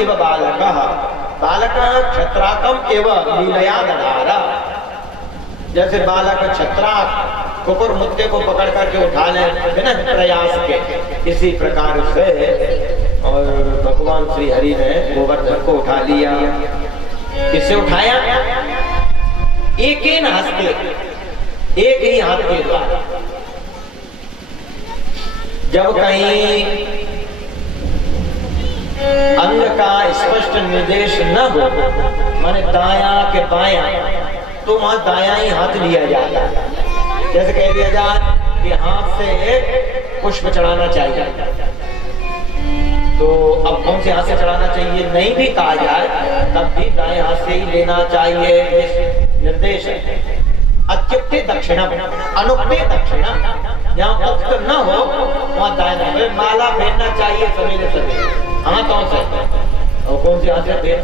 इव बालकः बालकः क्षत्राकम एव लीलया दधारा। जैसे बालक छत्राक कुकुर मुद्दे को पकड़ करके उठा ले बिना प्रयास के, इसी प्रकार से और भगवान श्री हरि ने गोवर्धन को उठा लिया। किससे उठाया? एक ही हस्ते, एक ही हाथ के द्वारा। जब कहीं अंग का स्पष्ट निर्देश न हो, माने दाया के बाया, तो वहां दाया ही हाथ लिया जाता है। जैसे कह दिया जाए कि हाथ से पुष्प चढ़ाना चाहिए, तो अब कौन से हाथ से चढ़ाना चाहिए नहीं भी कहा जाए, तब भी दाएं हाथ से ही लेना चाहिए, निर्देश है। अत्युक्ति दक्षिणा, अनुक्ति दक्षिणा, जहाँ उक्त न हो वहाँ दाएं। माला पहनना चाहिए सवेरे सवेरे हाथों से, और कौन से हाथ से पहन,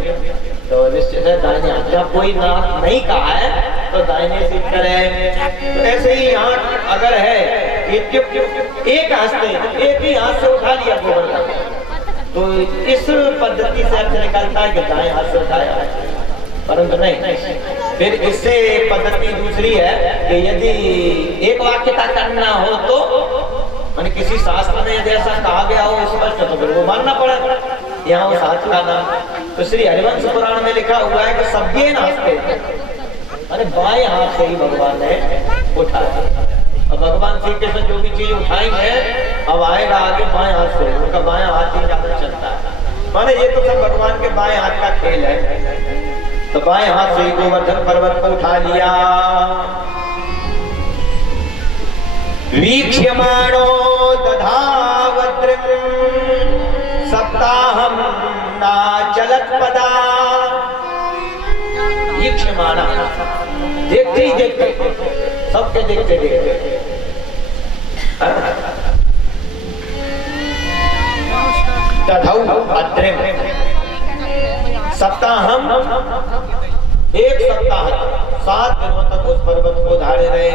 तो निश्चित है दाहिने हाथ। जब कोई नाथ नहीं कहा है तो दाहिने से करें। तो ऐसे ही हाथ अगर है एक हाथ से, एक ही हाथ से उठा लिया गोवर्धन, तो इस पद्धति से अर्थ निकलता है कि दाएं हाथ से उठाया, परंतु नहीं। फिर इससे पद्धति दूसरी है कि यदि एक वाक्य का करना हो तो माने किसी शास्त्र में यदि ऐसा कहा गया हो स्पष्ट, तो फिर वो मानना पड़ा। यहाँ उस हाथ का नाम तो श्री हरिवंश पुराण में लिखा हुआ है कि सभ्ये नास्ते, माने बाएं हाथ से ही भगवान ने उठाया। अब भगवान श्री कृष्ण जो भी चीज उठाएंगे अब आएगा आगे बाएं हाथ से, उनका बायां हाथ ही ज्यादा चलता है। माने ये तो सब भगवान के बाएं हाथ का खेल है। तो बाएं हाथ से गोवर्धन पर्वत को उठा लिया। वीक्ष्यमाणो दधावद्रिं सप्ताहं नाचलत् पदा। वीक्ष्यमाणा, देखते ही देखते, सबके देखते देखते। दधौ अद्रिम, सप्ताहम, एक सप्ताह 7 दिनों तक उस पर्वत को धारे रहे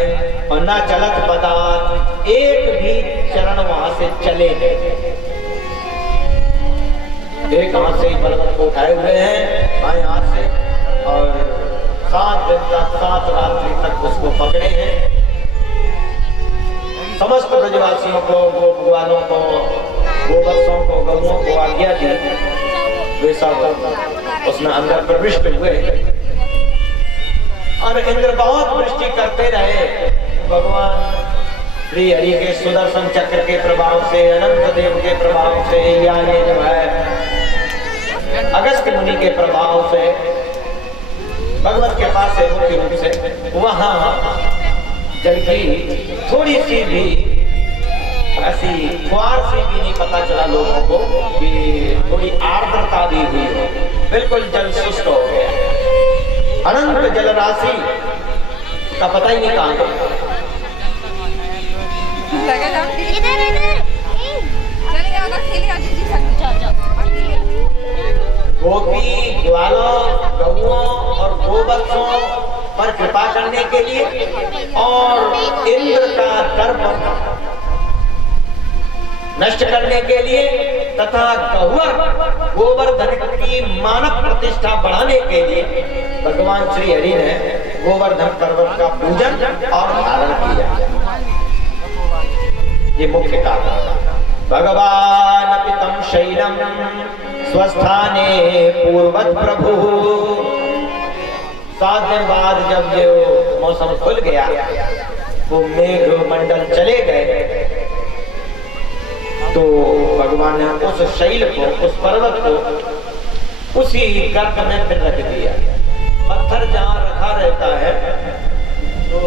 और ना चलत पदार्थ, एक भी चरण वहां से चले गए। एक हाथ से ही पर्वत को उठाए हुए हैं बाएं हाथ से, और 7 दिन तक 7 रात्रि तक उसको पकड़े हैं। समस्त ब्रजवासियों को, गोपवालों को, गोवत्सों को, गौओं को आज्ञा दी, वे सब उसमें अंदर प्रविष्ट हुए और इंद्र बहुत वृष्टि करते रहे। भगवान श्री हरि के सुदर्शन चक्र के प्रभाव से, अनंत देव के प्रभाव से, यानी जो है अगस्त्य मुनि के प्रभाव से, भगवत के पास से मुख्य रूप से वहां जल की थोड़ी सी भी ऐसी फुहार से भी नहीं पता चला लोगों को कि थोड़ी आर्द्रता भी हुई हो, बिल्कुल जल शुष्क हो गया। अनंत जल राशि का पता ही नहीं कहां गया। गोपी ग्वालों, गौओं और गोवत्सों पर कृपा करने के लिए और इंद्र का दर्प नष्ट करने के लिए तथा गहुवर गोवर्धन की मानव प्रतिष्ठा बढ़ाने के लिए भगवान श्री हरि ने गोवर्धन पर्वत का पूजन और धारण किया। ये मुख्य कारण। भगवान पितम शैलम स्वस्थाने पूर्वत प्रभु। 7 दिन बाद जब जो मौसम खुल गया, वो मेघ मंडल चले गए, तो भगवान ने उस शैल को, उस पर्वत को उसी गर्त में फिर रख दिया। पत्थर जहां रखा रहता है तो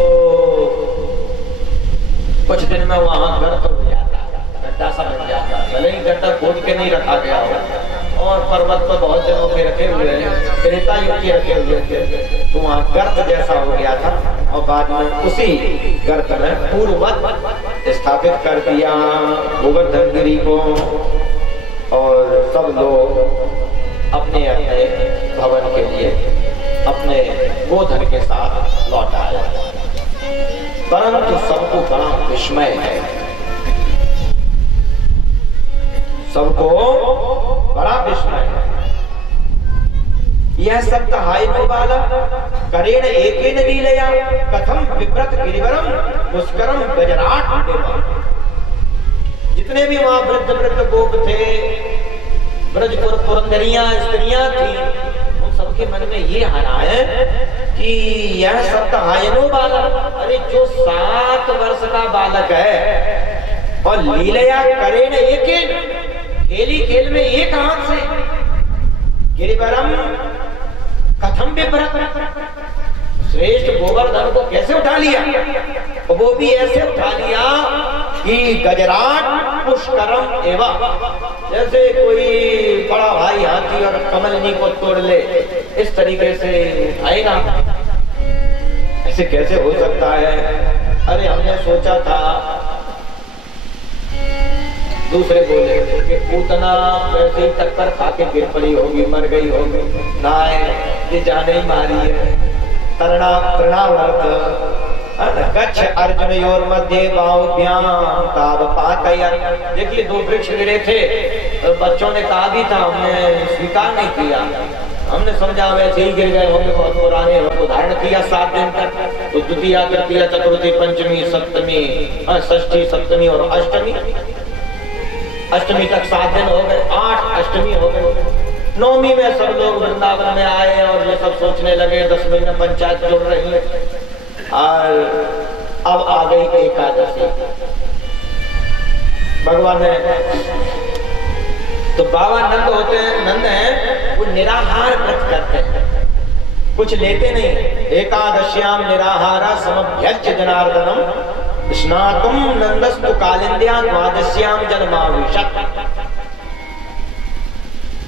कुछ दिन में वहां गर्त हो जाता है, गड्ढा सा बन जाता है। भले ही गड्ढा खोद के नहीं रखा गया हो और पर्वत पर बहुत दिनों के रखे हुए हैं, त्रेता युग के रखे हुए थे, तो वहां गर्त जैसा हो गया था और बाद में उसी गर्त में पूर्ववत स्थापित कर दिया गोवर्धन गिरी को। और सब लोग अपने अपने भवन के लिए अपने गोधन के साथ लौट आए, परंतु सबको बड़ा विस्मय है, सबको बड़ा विस्मय है। यह सप्ताहायनो बाला करेण एकेन लीलया कथम विव्रत गिरिवरम पुष्करम गजराट देवा। जितने भी वहां वृद्ध वृद्ध गोप थे, ब्रजपुर पुरंदरियां स्त्रियां थी, उन सबके मन में ये आ रहा है कि यह सप्ताहायनो बाला, अरे जो 7 वर्ष का बालक है और लीलया करेण एकेन, खेली खेल में एक हाथ से गिरिवरम कथम विव्रत, श्रेष्ठ गोवर्धन को कैसे उठा लिया, और वो भी ऐसे उठा लिया कि गजराट पुष्करम एवं, जैसे कोई बड़ा भाई हाथी और कमलनी को तोड़ ले, इस तरीके से उठाएगा। ऐसे कैसे हो सकता है? अरे हमने सोचा था, दूसरे बोले कि पूतना वैसे ही टक्कर खा के गिर पड़ी होगी, मर गई होगी, ना ये जाने ही मारी है। तृणावर्त गच्छ अर्जुन योर मध्य बाहुभ्याम ताव पातया। देखिए 2 वृक्ष गिरे थे, बच्चों ने कहा भी था, हमने स्वीकार नहीं किया, हमने समझा वैसे ही गिर गए होंगे, बहुत पुराने हो, धारण किया 7 दिन तक। तो द्वितीया तृतीया चतुर्थी पंचमी सप्तमी षष्ठी सप्तमी और अष्टमी तक 7 दिन हो गए, 8 अष्टमी हो गए। 9वीं में सब लोग वृंदावन में आए और ये सब सोचने लगे 10वीं में पंचायत जुड़ रही है, और अब आ गई एकादशी। भगवान ने तो बाबा नंद होते हैं, नंद हैं, वो निराहार व्रत करते हैं, कुछ लेते नहीं। एकादश्याम निराहारा समभ्यच्य जनार्दनम स्नातुम नंदस्तु कालिंद्या द्वादश्याम जन्माभिषेक।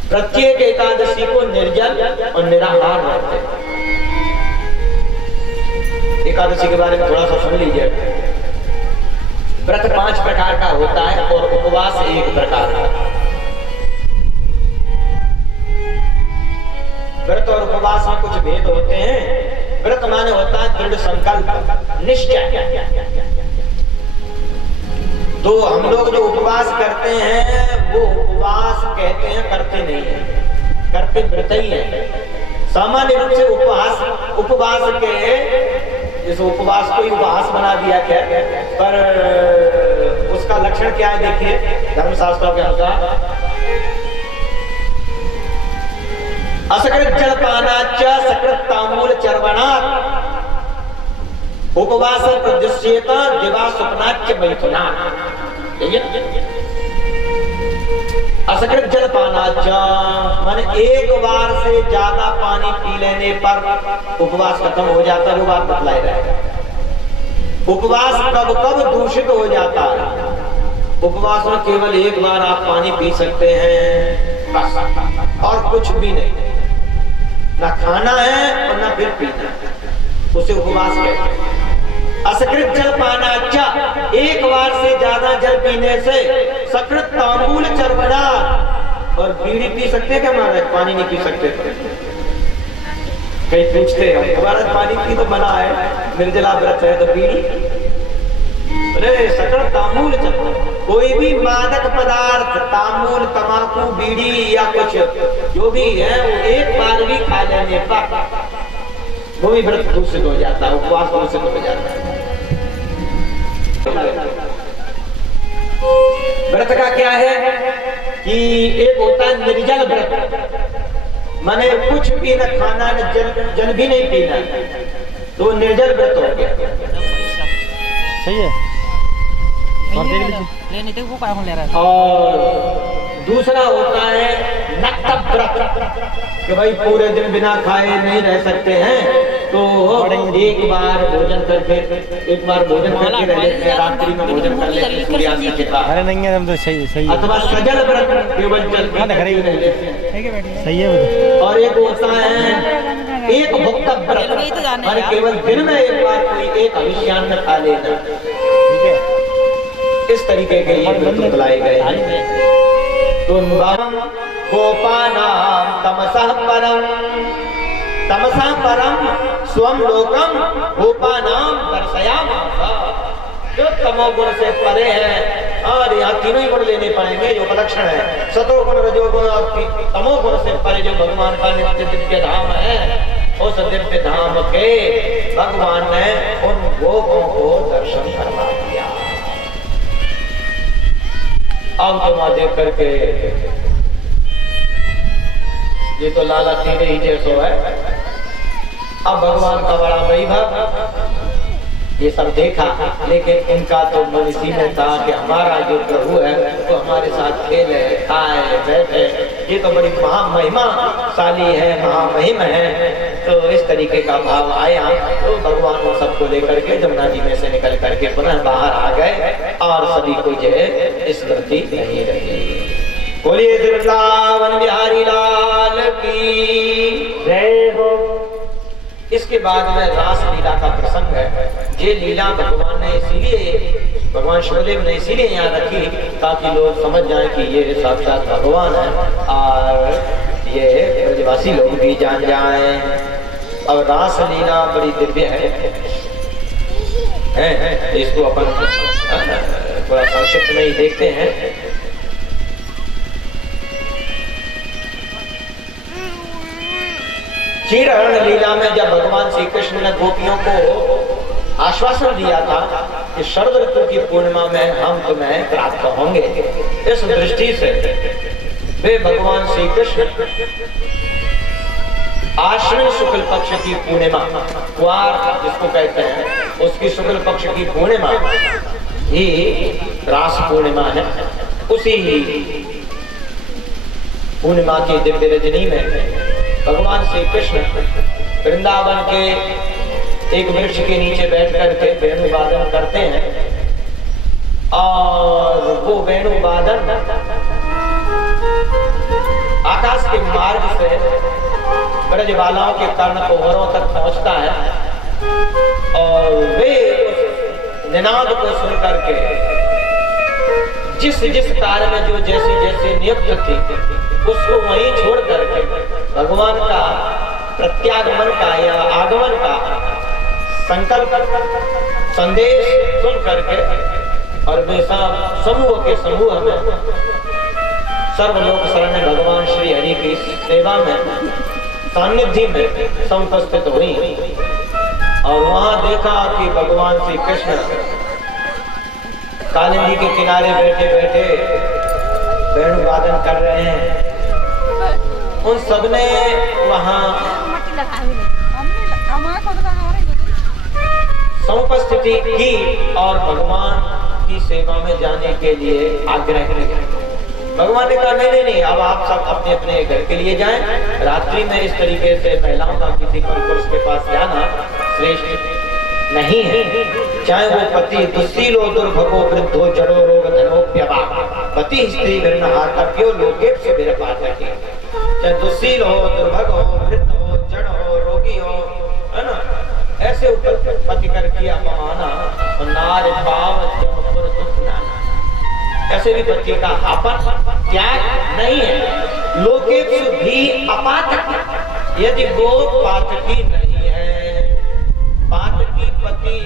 प्रत्येक एकादशी को निर्जल और निराहार रहते हैं। एकादशी के बारे में थोड़ा सा सुन लीजिए। व्रत 5 प्रकार का होता है और उपवास 1 प्रकार का। व्रत और उपवास में कुछ भेद होते हैं। व्रत माने होता है दृढ़ संकल्प, निश्चय। तो हम लोग जो उपवास करते हैं वो उपवास कहते हैं, करते नहीं है, करते व्रत ही है। सामान्य रूप से उपवास के इस उपवास को ही उपवास बना दिया क्या, पर उसका लक्षण क्या है देखिए धर्मशास्त्रों के अनुसार। असकृत जलपानाच्च सकृत तांबूल चर्वणात् उपवास प्रदृश्येत दिवा स्वप्नाच्च मैथुनात्। असकृत जलपानाच्च माने एक बार से ज्यादा पानी पी लेने पर उपवास खत्म हो जाता है, वो बात बतलाई रहे। उपवास कब कब दूषित हो जाता है? उपवास में केवल एक बार आप पानी पी सकते हैं बस, और कुछ भी नहीं, ना खाना है और ना फिर पीना, उसे उपवास कहते हैं। असकृत जल पाना, अच्छा एक बार से ज्यादा जल पीने से सकृत तांबूल चर्वणा, और बीड़ी पी सकते हैं क्या महाराज? पानी नहीं पी सकते। कहीं पूछते हैं महाराज पानी पी तो मना है, निर्जला व्रत है तो बीड़ी। अरे सकृत तांबूल चर्वणा, कोई भी मादक पदार्थ, तांबूल, तंबाकू, बीड़ी या कुछ जो भी है वो एक बार भी खा लेने पर वो भी व्रत दूषित हो जाता है, उपवास दूषित हो जाता है। व्रत का क्या है कि एक होता है निर्जल व्रत, माने कुछ भी न खाना न जल भी नहीं पीना, तो निर्जल व्रत हो गया। सही है। और देख लीजिए वो क्या ले रहा है। और दूसरा होता है नक्त व्रत, कि भाई पूरे दिन बिना खाए नहीं रह सकते हैं, तो एक बार भोजन करके रह लेते हैं, रात्रि में भोजन कर लेते हैं सूर्यास्त के बाद। अरे नहीं है हम तो सही। अथवा सजल व्रत, केवल जल पीते रह लेते हैं, सही है वो। और एक होता है एक भुक्त व्रत, और केवल दिन में एक बार कोई एक अभिष्यान्न खा लेना। इस तरीके के ये व्रत बतलाए गए हैं। गोपानां तमसः परम स्वम लोकम गोपानां दर्शयामास। जो तमोगुण से परे है और यहाँ तीनों ही गुण लेने पड़ेंगे जो उपलक्षण है। सतो गुण, रजोगुण और तमो गुण से परे जो भगवान का नित्य दिव्य धाम है, उस दिव्य धाम के भगवान ने उन गोपों को दर्शन करवा दिया। अब तो वहां देख करके ये तो लाला तेरे ही जैसो है। अब भगवान का बड़ा वैभव ये सब देखा, लेकिन इनका तो मन इसी में था कि हमारा जो प्रभु है वो हमारे साथ खेले, खाए, बैठे। ये तो बड़ी महामहिमाशाली है, महामहिम है। तो इस तरीके का भाव आया। तो भगवान वो सबको लेकर के जमुना जी में से निकल करके पुनः बाहर आ गए और सभी को जो है स्मृति नहीं रही। बोलिए वृंदावन बिहारी लाल की जय हो। इसके बाद में रास लीला का प्रसंग है। ये लीला भगवान ने इसीलिए, भगवान शिवदेव ने इसीलिए यहाँ रखी ताकि लोग समझ जाएं कि ये साक्षात भगवान है और ये ब्रजवासी लोग भी जान जाएं। और रास लीला बड़ी दिव्य है, इसको अपन थोड़ा संक्षिप्त में ही देखते हैं। क्षीरहरण लीला में जब भगवान श्री कृष्ण ने गोपियों को आश्वासन दिया था कि शरद ऋतु की पूर्णिमा में हम तुम्हें प्राप्त होंगे, इस दृष्टि से वे भगवान श्री कृष्ण आश्विन शुक्ल पक्ष की पूर्णिमा, क्वार जिसको कहते हैं, उसकी शुक्ल पक्ष की पूर्णिमा ही रास पूर्णिमा है। उसी पूर्णिमा की दिव्य रजनी में भगवान श्री कृष्ण वृंदावन के एक वृक्ष के नीचे बैठ करके वेणु वादन करते हैं और वो वेणु वादन आकाश के मार्ग से ब्रजबालाओं के कर्ण कोहरों तक पहुंचता है और वे उस निनाद को सुन करके जिस जिस कार्य में जो जैसी जैसी नियुक्त थी उसको वहीं छोड़ करके भगवान का प्रत्यागमन का या आगमन का संकल्प संदेश सुन करके और वे सब समूह के समूह में सर्वलोक शरण भगवान श्री हरि की सेवा में सानिध्य में समुपस्थित हुई और वहां देखा कि भगवान श्री कृष्ण कालिंदी के किनारे बैठे बैठे वेणु वादन कर रहे हैं। उन सबने वहां समुपस्थिति की और भगवान की सेवा में जाने के लिए आग्रह किया। भगवान ने कहा नहीं, अब आप सब अपने अपने घर के लिए जाएं। रात्रि में इस तरीके से महिलाओं का किसी पुरुष के पास जाना श्रेष्ठ नहीं है, चाहे वो पति दुस्सीलो दुर्भगो वृद्धो जड़ो रोग धनोप्यवा पति स्त्री विरनहार्तव्यो लोकेप्स विरपाठके। चाहे दुस्सील हो, दुर्भग हो, वृद्ध हो, जड़ हो, रोगी हो, है ना, ऐसे ऊपर पति कर किया अपमाना और नार भाव जमपुर दुख नाना, ऐसे भी पति का आपन त्याग नहीं है। लोकेप्स भी अपातक, यदि वो पातकी नहीं है, पातकी पति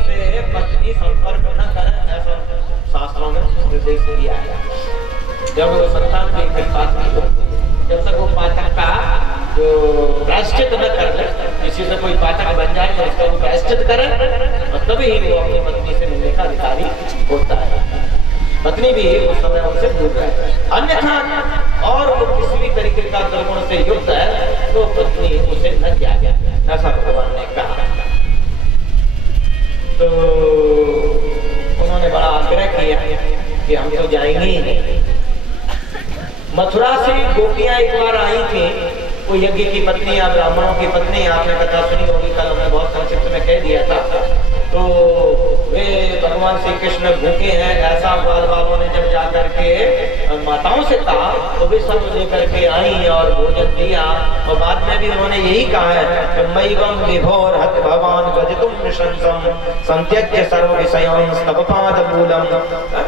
से पत्नी संपर्क न करें, ऐसा शास्त्रों में निर्देश दिया है। जब वो संतान की फिर पातकी हो, जब तक वो पातक का जो प्रायश्चित न कर ले, किसी से कोई पातक बन जाए तो उसका वो प्रायश्चित करे और तभी वो अपनी पत्नी से मिलने का अधिकारी होता है। पत्नी भी उस समय उनसे दूर रहे, अन्यथा और वो किसी भी तरीके का दुर्गुण से युक्त है तो पत्नी उसे न किया गया, ऐसा भगवान ने कहा। तो उन्होंने बड़ा आग्रह किया कि हम तो जाएंगे ही नहीं। मथुरा से गोपियां एक बार आई थी, वो यज्ञ की पत्नी या ब्राह्मणों की पत्नी, आपने कथा सुनी होगी, कल हमने बहुत संक्षिप्त में कह दिया था। तो वे भगवान श्री कृष्ण भूखे हैं ऐसा बाल बालों ने जब जाकर के माताओं से कहा तो वे सब लेकर के आई और भोजन दिया और बाद में भी उन्होंने यही कहा है कि मैवम विभोर हत भगवान गजतुम निशंसम संत्यज्य सर्व विषयं स्तवपाद मूलम।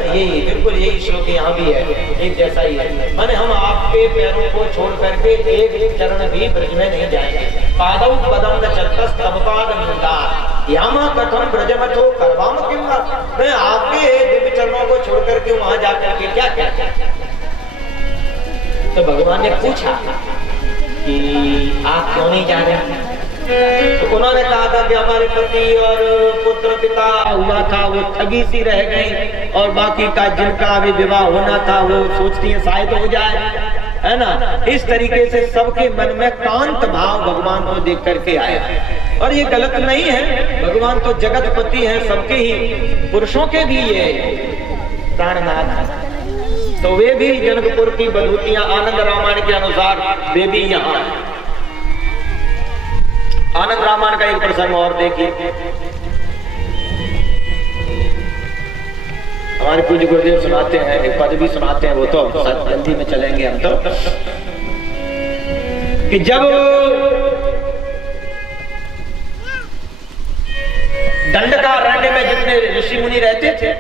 यही बिल्कुल यही श्लोक यहाँ भी है, एक जैसा ही है। माने हम आपके पैरों को छोड़ करके एक चरण भी ब्रज में नहीं जाएंगे। पादौ पदम न चलता स्तवपाद मूला यामा कथम ब्रजमथो करवाम किंवा, मैं आपके दिव्य चरणों को छोड़कर करके वहां जाकर के क्या क्या? तो भगवान ने पूछा कि आप क्यों नहीं जा रहे? तो उन्होंने कहा था कि हमारे पति और पुत्र पिता हुआ था, वो ठगी सी रह गई, और बाकी का जिनका अभी विवाह होना था वो सोचती है शायद हो जाए, है ना। इस तरीके से सबके मन में कांत भाव भगवान को देख करके आया, और ये गलत नहीं है। भगवान तो जगतपति हैं, सबके ही, पुरुषों के भी ये प्राणनाथ है। तो वे भी जनकपुर की बधूतियां आनंद रामायण के अनुसार वे भी यहाँ हैं। आनंद रामायण का एक प्रसंग और देखिए। हमारे पूज्य गुरुदेव सुनाते हैं, एक पद भी सुनाते हैं, वो तो जल्दी में चलेंगे हम तो, कि जब दंडका अरण्य में जितने ऋषि मुनि रहते थे,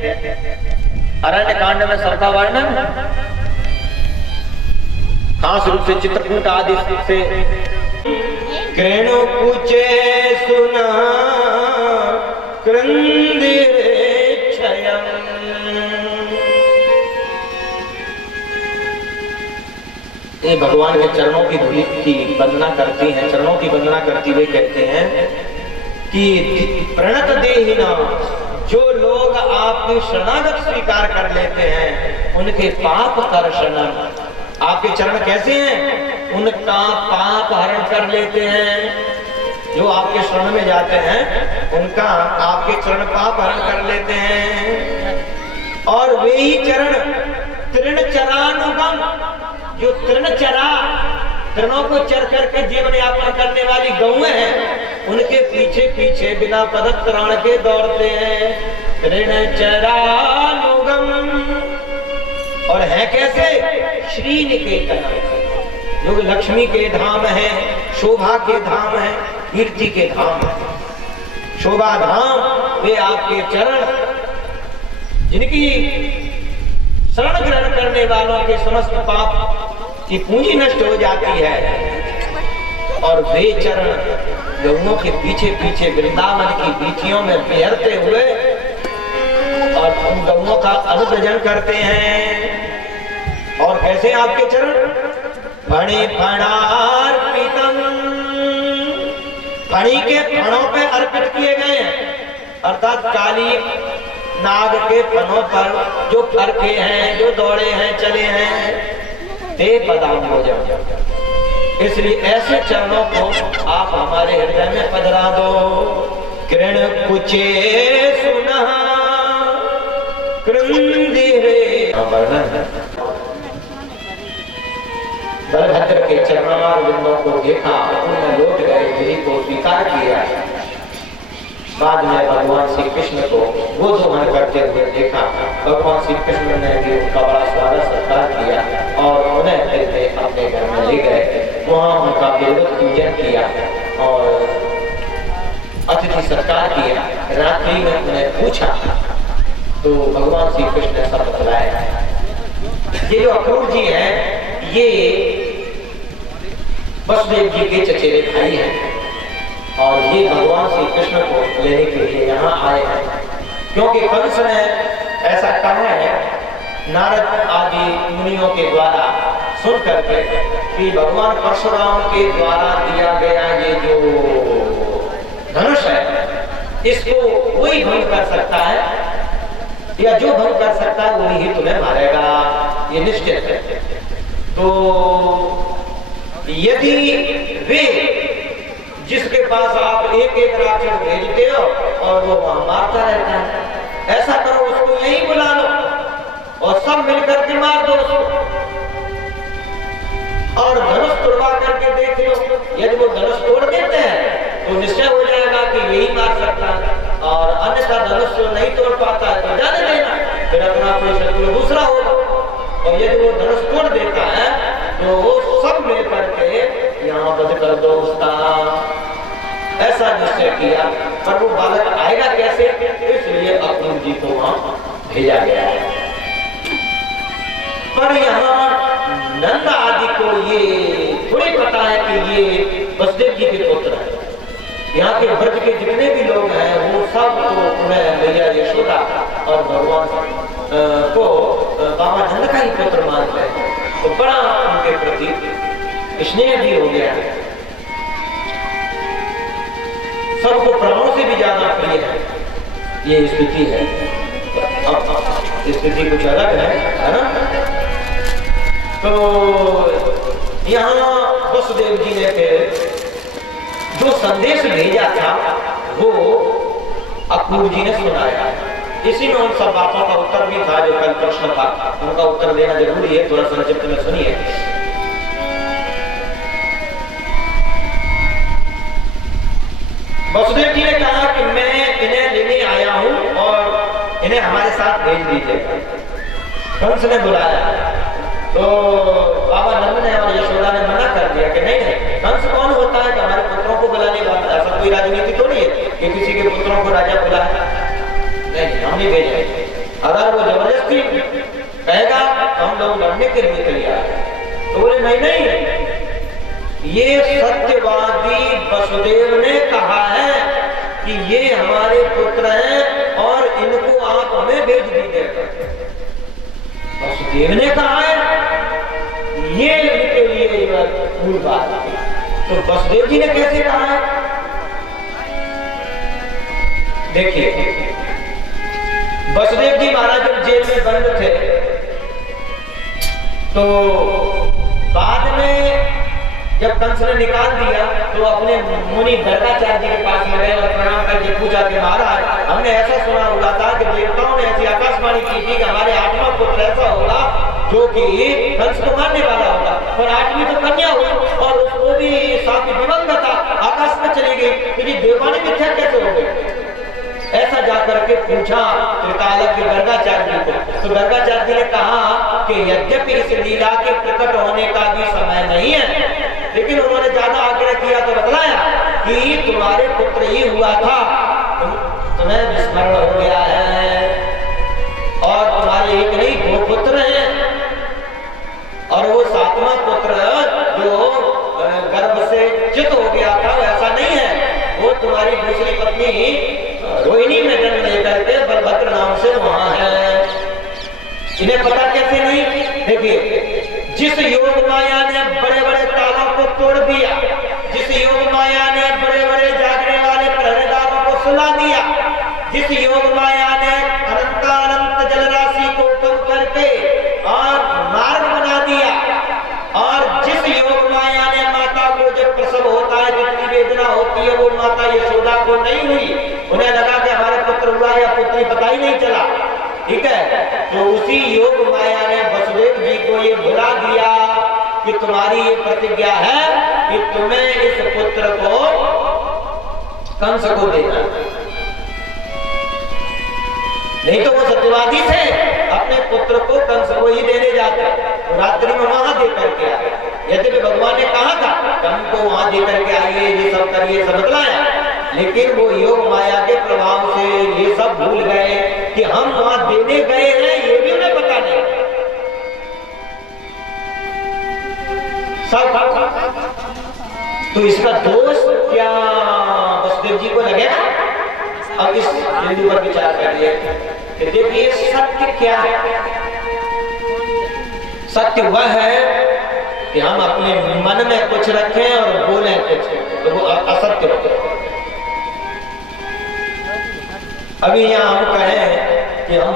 अरण्य कांड में सबका वर्णन खास रूप से चित्रकूट आदि से कृणु कुचे सुना क्रंदिरे क्षयम्। ये भगवान के चरणों की धूलि की वंदना करती हैं, चरणों की वंदना करती हुए कहते हैं कि प्रणत देहिना, जो लोग आपकी शरणागत स्वीकार कर लेते हैं उनके पाप कर्षणम। आपके चरण कैसे हैं? उनका पाप हरण कर लेते हैं। जो आपके शरण में जाते हैं उनका आपके चरण पाप हरण कर लेते हैं। और वे ही चरण तृणचरानुगम, जो तृणचरा, तृणों को चर करके जीवन यापन करने वाली गौएं हैं, उनके पीछे पीछे बिना पदत्राण के दौड़ते हैं। तृणचरानुगम। और है कैसे? श्रीनिकेतन, जो लक्ष्मी के धाम है, शोभा के धाम है, कीर्ति के धाम है, शोभा धाम, वे आपके चरण, जिनकी शरण ग्रहण करने वालों के समस्त पाप की पूंजी नष्ट हो जाती है। और वे चरण गौओं के पीछे पीछे वृंदावन की बीथियों में बिहरते हुए और उन गौओं का अनुग्रहण करते हैं। और कैसे आपके चरण? फणी फणार्पितम, फणी के फणों पे अर्पित किए गए हैं, अर्थात काली नाग के फणों पर जो फरके हैं, जो दौड़े हैं, चले हैं, ते पदाम हो जाओ। इसलिए ऐसे चरणों को आप हमारे हृदय में पधरा दो। कृण कुचे सुना कृंदिरे। बलभद्र के चरणार बिंदों को देखा, उन्हें लौट गए, विधि को स्वीकार किया। बाद में भगवान श्री कृष्ण को वो दोहन करते हुए देखा। भगवान श्री कृष्ण ने भी उनका बड़ा स्वागत सत्कार किया और उन्हें अपने घर में ले गए। वहाँ उनका विधिवत पूजन किया और अतिथि सत्कार किया। रात्रि में उन्हें पूछा तो भगवान श्री कृष्ण ने सब बतलाया। ये जो अक्रूर जी हैं, ये वसुदेव जी के चचेरे भाई हैं और ये भगवान श्री कृष्ण को लेने के लिए यहाँ आए हैं, क्योंकि कंस ने ऐसा कहा है नारद आदि मुनियों के द्वारा सुन करके कि भगवान परशुराम के द्वारा दिया गया ये जो धनुष है, इसको वही भंग कर सकता है, या जो भंग कर सकता है वही ही तुम्हें मारेगा, ये निश्चित है। तो यदि वे जिसके पास आप एक एक राक्षस भेजते हो और वो वहां मारता रहता है, ऐसा करो उसको यहीं बुला लो और सब मिलकर के मार दो उसको, और धनुष तोड़वा करके देख लो। यदि वो धनुष तोड़ देते हैं तो निश्चय हो जाएगा कि यही मार सकता है, और अन्यथा धनुष को नहीं तोड़ पाता है तो जाने देना, फिर अपना कोई शत्रु दूसरा होगा। और यदि वो धनुष तोड़ देता है तो वो सब मिल करके यहाँ बंद कर दो उसका, ऐसा निश्चय किया। पर वो बालक आएगा कैसे, इसलिए अक्रूर जी को वहां भेजा गया है। पर यहाँ नंद आदि को ये थोड़ी पता है कि ये वसुदेव जी के पुत्र हैं। यहाँ के ब्रज के जितने भी लोग हैं वो सब उन्हें मैया यशोदा और भगवान को ही पुत्र मान गए, तो बड़ा उनके प्रति स्नेह भी हो गया, सबको प्राणों से भी ज्यादा प्रिय है। ये स्थिति है। अब स्थिति कुछ अलग है ना। तो यहाँ वसुदेव जी ने फिर जो संदेश भेजा था वो अक्रूर जी ने सुनाया। इसी में उन सब बातों का उत्तर भी था जो कल प्रश्न था, उनका उत्तर देना जरूरी है। थोड़ा संक्षिप्त में सुनिए। वसुदेव जी ने कहा कि मैं इन्हें लेने आया हूं और इन्हें हमारे साथ भेज दीजिएगा। कंस ने बुलाया तो बाबा नंद ने और यशोदा ने मना कर दिया कि नहीं नहीं, कंस कौन होता है कि हमारे पुत्रों को बुलाने वाला? ऐसा कोई राजनीति थोड़ी है कि किसी के पुत्रों को राजा बुलाए। नहीं, हम नहीं भेजेंगे। अगर वो जबरदस्ती कहेगा हम लोग लड़ने के लिए तैयार है। तो बोले नहीं नहीं, ये सत्यवादी वसुदेव ने कहा है कि ये हमारे पुत्र हैं और इनको आप हमें भेज दीजिएगा। वसुदेव ने कहा है, ये इनके लिए मूल बात है। तो वसुदेव जी ने कैसे कहा है? देखिए, वसुदेव जी महाराज जब जेल में बंद थे तो बाद में जब कंस ने निकाल दिया तो अपने मुनि गर्गाचार्य जी के पास में गए और प्रणाम करके पूछा कि महाराज, हमने ऐसा सुना हुआ था कि देवताओं ने ऐसी आकाशवाणी की थी कि हमारे 8वां पुत्र ऐसा होगा जो कि कंस को मारने वाला होगा, और 8वीं तो कन्या हुई और उसको भी साथ दिवंगता आकाश में चली गई, तो ये देवानी मिथ्या कैसे हो गई? ऐसा जाकर के पूछा त्रिकालज्ञ के गर्गाचार्य जी को। तो गर्गाचार्य जी ने कहा कि यद्यपि इस लीला के प्रकट होने का भी समय नहीं है, लेकिन उन्होंने ज्यादा आग्रह किया तो बतलाया कि तुम्हारे पुत्र ही हुआ था, तुम्हें विस्मरण हो गया है और तुम्हारे एक नहीं 2 पुत्र हैं, और वो 7वां पुत्र जो गर्भ से च्युत हो गया था ऐसा नहीं है, वो तुम्हारी दूसरी पत्नी रोहिणी में जन्म लेकर के बलभद्र नाम से वहां है। इन्हें पता कैसे नहीं? देखिए, जिस योग माया ने बड़े बड़े तालों को तोड़ दिया, जिस योग माया ने बड़े बड़े जागने वाले पहरेदारों को सुला दिया, जिस योग माया ने अनंत जलराशि को कम करके और मार्ग बना दिया, और जिस योग माया ने माता को जब प्रसव होता है जितनी वेदना होती है वो माता यशोदा को नहीं हुई, उन्हें लगा कि हमारे पुत्र हुआ या पुत्री पता ही नहीं चला, ठीक है। तो उसी योग माया ने वसुदेव जी को ये भुला दिया कि तुम्हारी ये प्रतिज्ञा है कि तुम्हें इस पुत्र को कंस को देना। नहीं तो वो सत्यवादी थे, अपने पुत्र को कंस को ही देने जाते, तो रात्रि में वहां दे करके आए। यद्यपि भगवान ने कहा था कि हमको वहां दे करके आइए, ये सब करिए, सब बतलाया, लेकिन वो योग माया के प्रभाव से ये सब भूल गए कि हम वहां देने गए हैं, ये भी उन्हें पता नहीं। सब तो इसका दोष क्या वसुदेव जी को लगेगा? अब इस बिंदु पर विचार करिए कि देखिए सत्य क्या है। सत्य वह है कि हम अपने मन में कुछ रखें और बोलें कुछ, तो वो असत्य होता है। अभी यहाँ हम कहें कि हम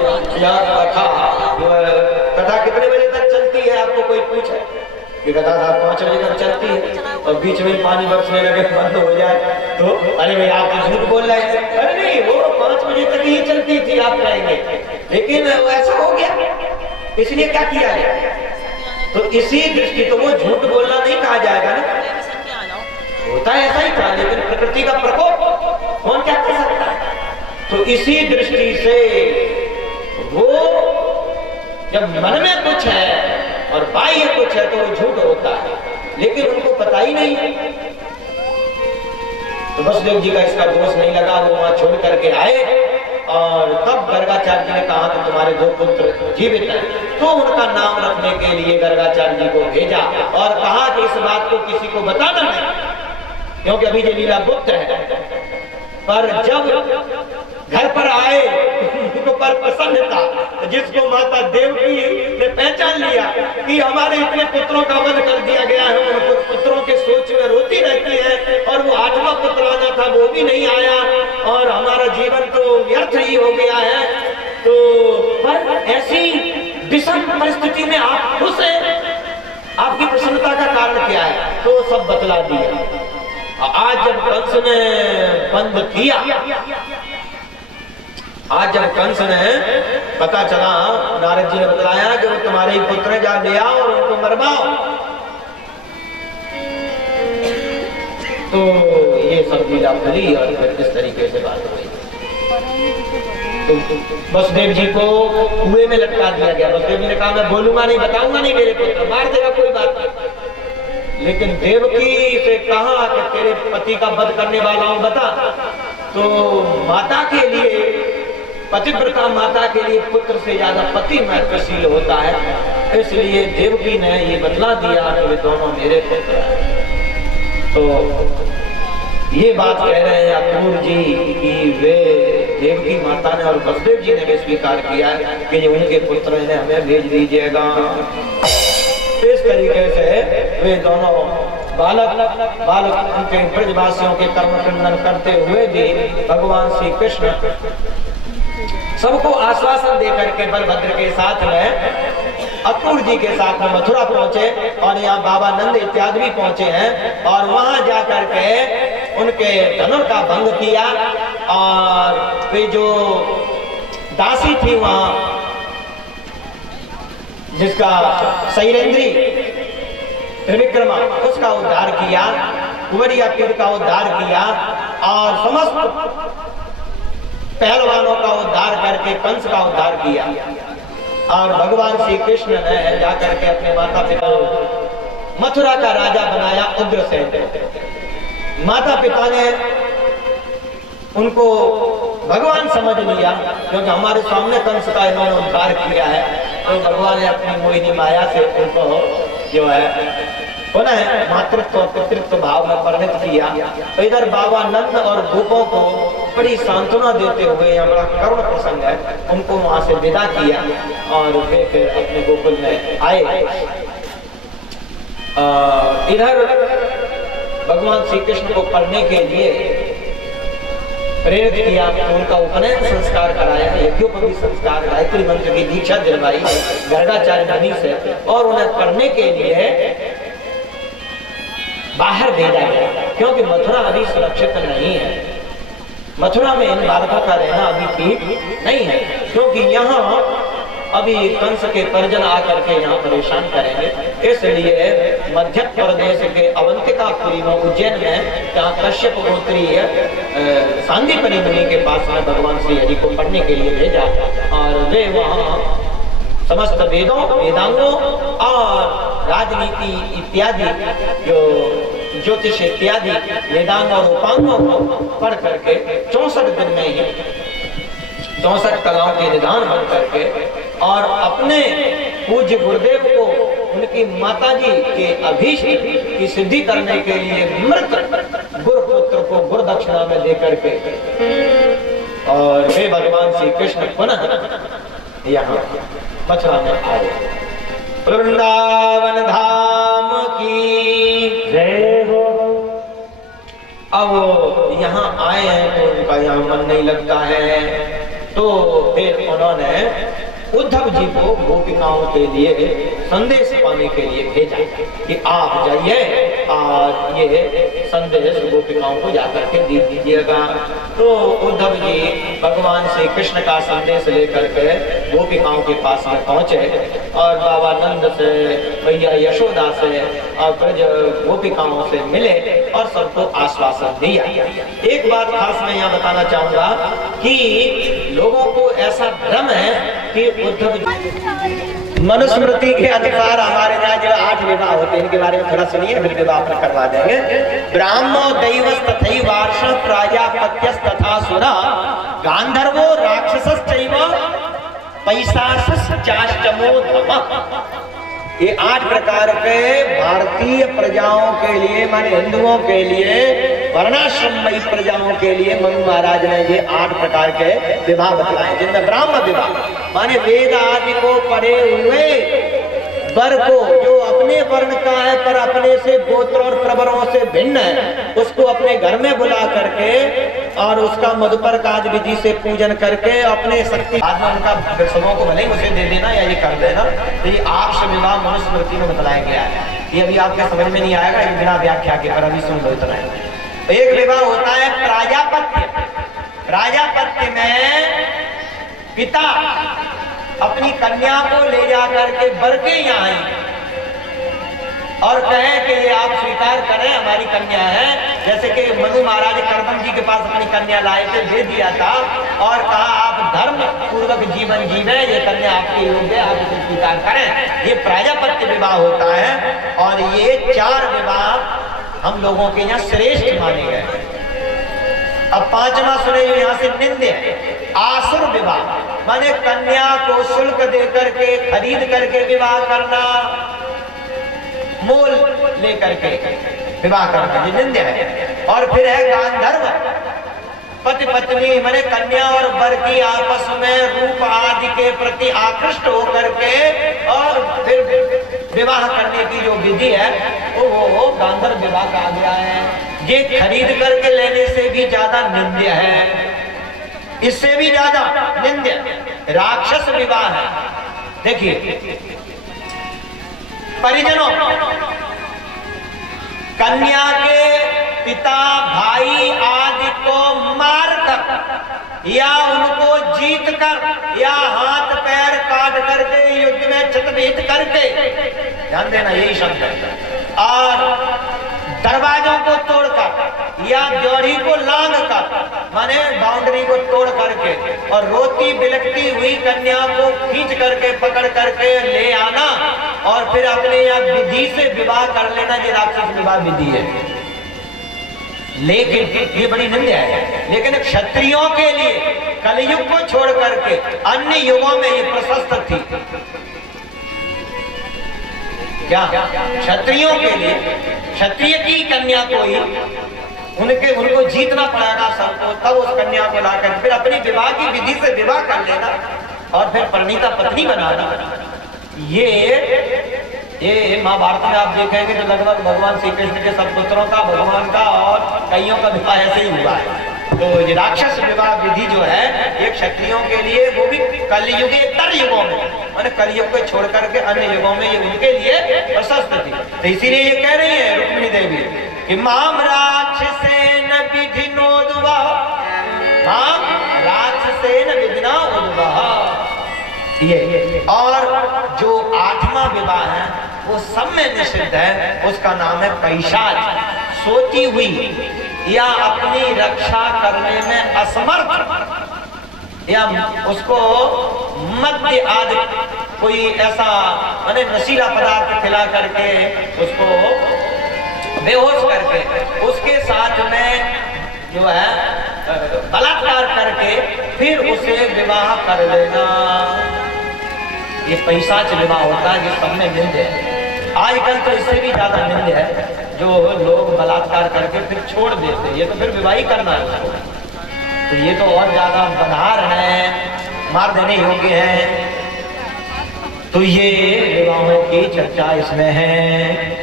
कथा कितने बजे तक चलती है, आपको कोई पूछे कि कथा 5 बजे तक चलती है और बीच में पानी बरसने लगे बंद हो जाए तो अरे भाई आप तो झूठ बोल रहे हैं। अरे नहीं, वो 5 बजे तक ही चलती थी, आप कहेंगे, लेकिन ऐसा हो गया, इसलिए क्या किया जाए? तो इसी दृष्टि तो वो झूठ बोलना नहीं कहा जाएगा ना, होता है ऐसा ही था, लेकिन प्रकृति का प्रकोप कौन क्या कर सकता है? तो इसी दृष्टि से वो जब मन में कुछ है और बाह्य कुछ है तो वो झूठ होता है, लेकिन उनको पता ही नहीं है। तो वसुदेव जी का इसका दोष नहीं लगा, वो वहां छोड़ करके आए और तब गर्गाचार्य जी ने कहा कि तुम्हारे 2 पुत्र जीवित हैं, तो उनका नाम रखने के लिए गर्गाचार्य जी को भेजा और कहा कि इस बात को किसी को बताना नहीं, क्योंकि अभी ये लीला गुप्त है। पर जब घर पर आए जिसको पर प्रसन्न था, जिसको माता देवकी ने पहचान लिया कि हमारे इतने पुत्रों का वध कर दिया गया है, उन पुत्रों के सोच में रोती रहती है और वो 8वां पुत्र आना था वो भी नहीं आया और हमारा जीवन तो व्यर्थ ही हो गया है। तो पर ऐसी विषम परिस्थिति में आप खुश हैं, आपकी प्रसन्नता का कारण क्या है? तो सब बतला दिया। आज जब कंस ने बंद किया, आज जब कंस ने पता चला, नारद जी ने बतलाया कि वो तुम्हारे ही पुत्र जा ले आओ और उनको मरवाओ, तो ये सब लीला फली और फिर इस तरीके से बात हुई। तो वसुदेव जी को कुएं में लटका दिया गया। वसुदेव जी ने कहा मैं बोलूंगा नहीं, बताऊंगा नहीं मेरे पुत्र, मार देगा कोई बात नहीं। लेकिन देवकी से कहा कि तेरे पति का वध करने वाला हूं, बता। तो माता के लिए, पतिव्रता माता के लिए पुत्र से ज्यादा पति महत्वशील होता है, इसलिए देवकी ने ये बतला दिया कि वे दोनों मेरे पुत्र हैं। तो ये बात कह रहे हैं अक्रूर जी कि वे देवकी माता ने और वसुदेव जी ने भी स्वीकार किया कि ये उनके पुत्र हैं, हमें भेज दीजिएगा। इस तरीके से वे दोनों बालक उनके ब्रजवासियों के कर्म खंडन करते हुए भी भगवान श्री कृष्ण सबको आश्वासन देकर के बलभद्र के साथ में अक्रूर जी के साथ में मथुरा पहुंचे और यहाँ बाबा नंद इत्यादि भी पहुंचे हैं और वहां जाकर के उनके धनुर का भंग किया। और वे जो दासी थी वहां, जिसका शैलेंद्री त्रिविक्रमा, उसका उद्धार किया, कुंवरिया पीर का उद्धार किया और समस्त पहलवानों का उद्धार करके कंस का उद्धार किया। और भगवान श्री कृष्ण ने जाकर के अपने माता पिता मथुरा का राजा बनाया उग्रसेन। माता पिता ने उनको भगवान समझ लिया, क्योंकि हमारे सामने कंस का इन्होंने उद्धार किया है, तो भगवान ने अपनी मोहिनी माया से उनको जो है पुनः मातृत्व और पितृत्व भाव में परिणत किया। तो इधर बाबा नंद और गोपों को बड़ी सांत्वना देते हुए, यहाँ बड़ा करुण प्रसंग है, उनको वहां से विदा किया और वे फिर अपने गोकुल में आए। इधर भगवान श्री कृष्ण को पढ़ने के लिए प्रेरित किया, तो उनका उपनयन संस्कार कराया, यज्ञोपवी संस्कार, गायत्री मंत्र की दीक्षा दिलवाई गर्गाचार्य मुनि से और उन्हें पढ़ने के लिए बाहर भेजा गया, क्योंकि मथुरा अभी सुरक्षित नहीं है। मथुरा में इन बालकों का रहना अभी ठीक नहीं है, क्योंकि यहाँ अभी कंस के परिजन आकर के यहाँ परेशान करेंगे। इसलिए मध्य प्रदेश के अवंतिकापुरी में, उज्जैन में, जहाँ कश्यप गोत्रीय सांदीपनि मुनि के पास में भगवान श्री हरि को पढ़ने के लिए भेजा और वे वहाँ समस्त वेदों, वेदांगों और राजनीति इत्यादि, जो ज्योतिष इत्यादि वेदांग और उपांगों को पढ़ करके 64 दिन में ही 64 कलाओं के निदान बन करके और अपने पूज्य गुरुदेव को उनकी माताजी के अभीष्ट की सिद्धि करने के लिए मृत गुरुपुत्र को गुरु दक्षिणा में दे करके और वे भगवान श्री कृष्ण पुनः यहाँ मथुरा में आए। वृंदावन धाम की जय हो। अब यहाँ आए हैं तो उनका यहाँ मन नहीं लगता है, तो फिर उन्होंने उद्धव जी को गोपिकाओं के लिए संदेश पाने के लिए भेजा कि आप जाइए और ये संदेश गोपिकाओं को जाकर के दे दीजिएगा। तो उद्धव जी भगवान श्री कृष्ण का संदेश लेकर के गोपिकाओं के पास में पहुंचे और बाबा नंद से, भैया यशोदा से और ब्रज गोपिकाओं से मिले और सबको आश्वासन दिया। एक बात खास मैं यहाँ बताना चाहूंगा कि लोगों को ऐसा भ्रम है कि उद्धव मनुस्मृति के अनुसार हमारे यहाँ जो 8 विवाह होते हैं, इनके बारे में थोड़ा सुनिए, फिर विवाह पर करवा देंगे। ब्राह्मो दैवस तथैवार्ष प्राजापत्यस तथा सुरा गांधर्वो राक्षसश्चैव पैशाचश्च चाष्टमो धमः। ये 8 प्रकार के भारतीय प्रजाओं के लिए, माने हिंदुओं के लिए वर्णाश्रमयी प्रजाओं के लिए मनु महाराज ने ये 8 प्रकार के विवाह बतलाए, जिनमें ब्राह्मण विवाह माने वेद आदि को पढ़े हुए वर को, जो अपने वर्ण का है पर अपने से गोत्र और प्रवरों से भिन्न है, उसको अपने घर में बुला करके और उसका मधुपर्काज विधि से पूजन करके अपने शक्ति आत्मा उनका वृषभों को भले ही उसे दे देना या ये कर देना। तो ये आपस विवाह मनुस्मृति में बतलाया गया है। ये अभी आपके समझ में नहीं आएगा, ये बिना व्याख्या के, पर अभी सुन लो इतना है। एक विवाह होता है प्राजापत्य। प्राजापत्य में पिता अपनी कन्या को ले जा करके वर के यहाँ आए और कहे कि आप स्वीकार करें, हमारी कन्या है। जैसे कि मनु महाराज करदम जी के पास अपनी कन्या लाए थे, दे दिया था और कहा आप धर्म पूर्वक जीवन जीवे, ये कन्या आपके योग्य, आप इसे स्वीकार करें। ये प्राजापत्य विवाह होता है और ये 4 विवाह हम लोगों के यहाँ श्रेष्ठ माने गए। अब 5वां सुने यहाँ से निंद्य आसुर विवाह, माने कन्या को शुल्क देकर के खरीद करके विवाह करना, मोल लेकर के विवाह करना, ये निंद्य है। और फिर है गांधर्व, पति पत्नी माने कन्या और वर की आपस में रूप आदि के प्रति आकृष्ट होकर के और फिर विवाह करने की जो विधि है वो गांधर्व विवाह कहा गया है। ये खरीद करके लेने से भी ज्यादा निंद्य है, इससे भी ज्यादा निंद्य राक्षस विवाह है। देखिए, परिजनों कन्या के पिता भाई आदि को मारकर या उनको जीत कर या हाथ पैर काट करके युद्ध में चितवित करके, ध्यान देना यही शब्द है, और दरवाजों को तोड़कर या जोड़ी को लांग कर माने बाउंड्री को तोड़ करके और रोती बिलखती हुई कन्या को खींच करके पकड़ करके ले आना और फिर अपने यहाँ विधि से विवाह कर लेना, ये राक्षस विवाह विधि है। लेकिन ये बड़ी निंदा है। लेकिन क्षत्रियों के लिए कलयुग को छोड़ करके अन्य युगों में ये प्रशस्त थी। क्या क्षत्रियों के लिए, क्षत्रिय की कन्या को ही उनको जीतना पड़ेगा सबको, तब उस कन्या को लाकर फिर अपनी विवाह की विधि से विवाह कर लेना और फिर परिणीता पत्नी बनाना। ये महाभारत में आप देखेंगे तो लगभग भगवान श्री कृष्ण के सब पुत्रों का, भगवान का और कईयों का विवाह ऐसे ही हुआ है। तो ये राक्षस विवाह विधि जो है ये क्षत्रियों के लिए, वो भी कलयुगेतर युगों में, माने कलयुग को छोड़ करके अन्य युगों में ये उनके लिए प्रशस्त थी। तो इसीलिए ये कह रही है रुक्मिणी देवी कि माम राक्षसेन विधिनोद्वा, माम राक्षसेन विधिना उद्वा। ये और जो 8वां विवाह है वो सब में निषिद्ध है, उसका नाम है पैशाच। सोती हुई या अपनी रक्षा करने में असमर्थ या उसको मद्य आदि कोई ऐसा माने नशीला पदार्थ खिला करके उसको बेहोश करके उसके साथ में जो है बलात्कार करके फिर उसे विवाह कर लेना, ये पैशाच विवाह होता है। ये सब में निंद है। आजकल तो इससे भी ज्यादा निंद है, जो लोग बलात्कार करके फिर छोड़ देते, ये तो फिर विवाह ही करना है उसको। तो ये तो और ज्यादा बदहार है, मार देने योग्य है। तो ये विवाहों की चर्चा इसमें है।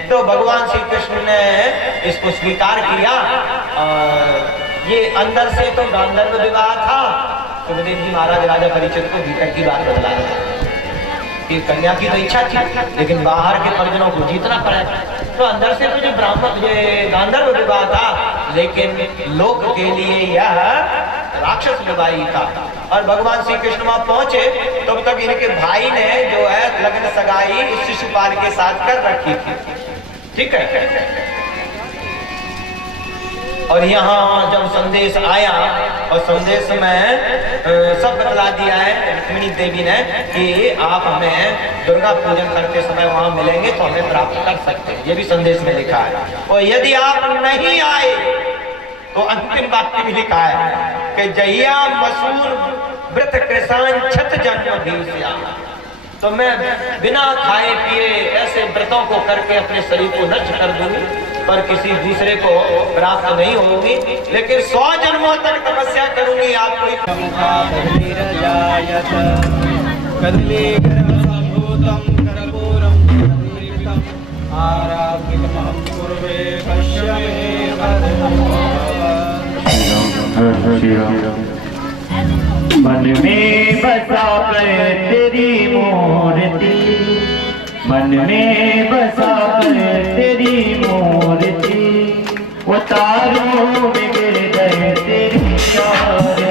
तो भगवान श्री कृष्ण ने इसको स्वीकार किया और ये अंदर से तो गांधर्व विवाह था। सुखदेव जी महाराज राजा परीक्षित को भीतर की बात बतला रहे कि कन्या की तो इच्छा थी लेकिन बाहर के परिजनों को जीतना पड़ेगा। तो अंदर से तो जो ब्राह्मण ये गांधर्व विवाह था, लेकिन लोक के लिए यह राक्षस विवाह ही था। और भगवान श्री कृष्ण वहां पहुंचे तब तक इनके भाई ने जो है लग्न सगाई उस शिशुपाल के साथ कर रखी थी। ठीक है। और यहाँ जब संदेश आया और संदेश में सब बतला दिया है रुक्मिणी देवी ने कि आप हमें दुर्गा पूजन करते समय वहां मिलेंगे तो हमें प्राप्त कर सकते हैं, ये भी संदेश में लिखा है। और यदि आप नहीं आए तो अंतिम वाक्य भी लिखा है कि जहिया मसूर व्रत कृषान छत जन्म भी, तो मैं बिना खाए पिए ऐसे व्रतों को करके अपने शरीर को नष्ट कर दूंगी पर किसी दूसरे को प्राप्त नहीं होगी, लेकिन 100 जन्मों तक तपस्या करूंगी आपको। मन में बसा कर तेरी मूर्ति, मन में बसा कर तेरी मूर्ति, वो तारों में गिर गए तेरी आरती।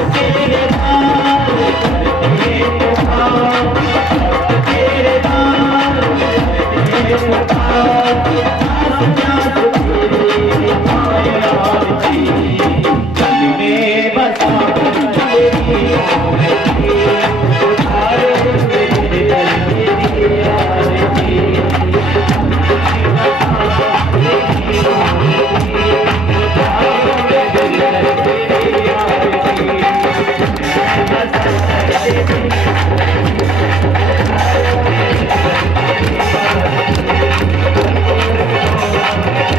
Thank you.